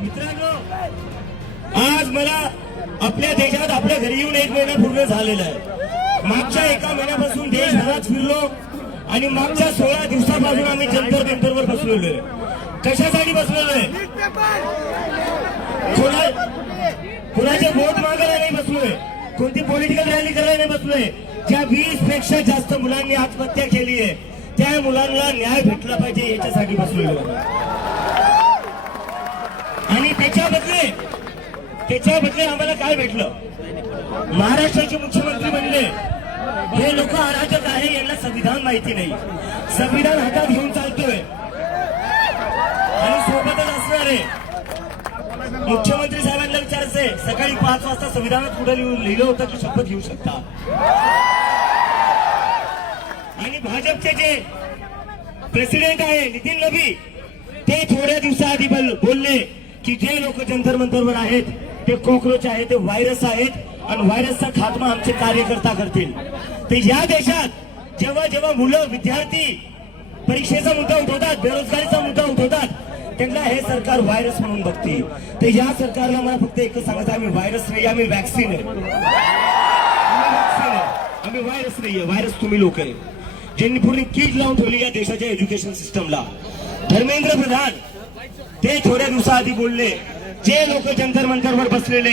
मित्रांनो, आज मला आपल्या देशात आपल्या घरी येऊन 1 महिना पूर्ण झालेला आहे. मागच्या 1 महिन्यापासून देशभरात फिरलो आणि मागच्या 16 दिवसापासून आम्ही जंतर मंतरवर बसलेलो आहे. कशासाठी बसलेलो आहे? कोणाचे वोट मागायला नाही बसलोय, कोणती पॉलिटिकल रॅली करायला नाही बसलोय. ज्या 20 पेक्षा जास्त मुलांनी आत्महत्या केली आहे त्या मुलांना न्याय भेटला पाहिजे याच्यासाठी बसलेलो. आणि त्याच्या बदले आम्हाला काय भेटलं? महाराष्ट्राचे मुख्यमंत्री म्हणले हे लोक अराजक आहे, यांना संविधान माहिती नाही. संविधान हातात घेऊन चालतोय आणि सोबतच असणार आहे. मुख्यमंत्री साहेबांना विचारायचंय, सकाळी 5 वाजता संविधानात पुढे लिहिलं होतं की शपथ घेऊ शकता. आणि भाजपचे जे प्रेसिडेंट आहे नितीन नबी, ते थोड्या दिवसाआधी बोलले की जे लोक जंतर मंतरवर आहेत ते कॉकरोच आहेत, ते व्हायरस आहेत आणि व्हायरसचा खात्मा आमचे कार्यकर्ता करतील. ते या देशात जेव्हा जेव्हा मुलं विद्यार्थी परीक्षेचा मुद्दा उठवतात, बेरोजगारीचा मुद्दा उठवतात, त्यांना हे सरकार व्हायरस म्हणून बघते. तर या सरकारला मला फक्त एकच सांगायचं, आम्ही व्हायरस नाही, आम्ही वॅक्सिन आहे. आम्ही व्हायरस नाहीये, व्हायरस तुम्ही लोक आहे ज्यांनी पूर्ण कीड लावून ठेवली या देशाच्या एज्युकेशन सिस्टमला. धर्मेंद्र प्रधान ते थोड्या दिवसाआधी बोलले जे लोक जंतर मंतरवर बसलेले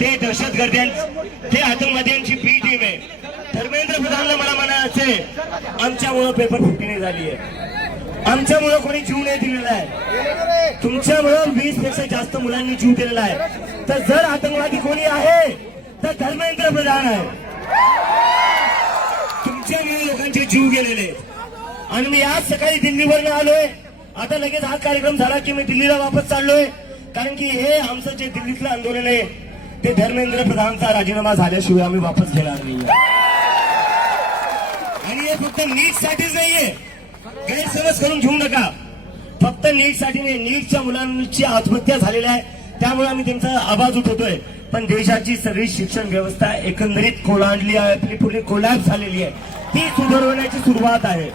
ते दहशतगर्द्यां, ते आतंकवाद्यांची बी टीम आहे. धर्मेंद्र प्रधानला मला म्हणायचंय आमच्यामुळं पेपर फुटी नाही झाली आहे, आमच्यामुळं कोणी जीव नाही दिलेला आहे, तुमच्यामुळं 20 पेक्षा जास्त मुलांनी जीव दिलेला आहे. तर जर आतंकवादी कोणी आहे तर धर्मेंद्र प्रधान आहे. तुमच्यामुळे लोकांचे जीव गेलेले. आणि मी आज सकाळी दिल्लीवरून आलोय, आता लगेच हा कार्यक्रम झाला की मी दिल्लीला वापस चाललोय, कारण की हे आमचं जे दिल्लीतलं आंदोलन आहे ते धर्मेंद्र प्रधानचा राजीनामा झाल्याशिवाय आम्ही वापस घेणार नाही. आणि हे फक्त नीटसाठीच नाहीये, गैरसमज करून घेऊ नका. फक्त नीटसाठी नाही, नीटच्या मुलांची आत्महत्या झालेल्या आहे त्यामुळे आम्ही त्यांचा आवाज उठवतोय. पण देशाची सगळी शिक्षण व्यवस्था एकंदरीत कोलांडली आहे, आपली पूर्ण कोलॅप्स झालेली आहे, ती सुधारवण्याची सुरुवात आहे.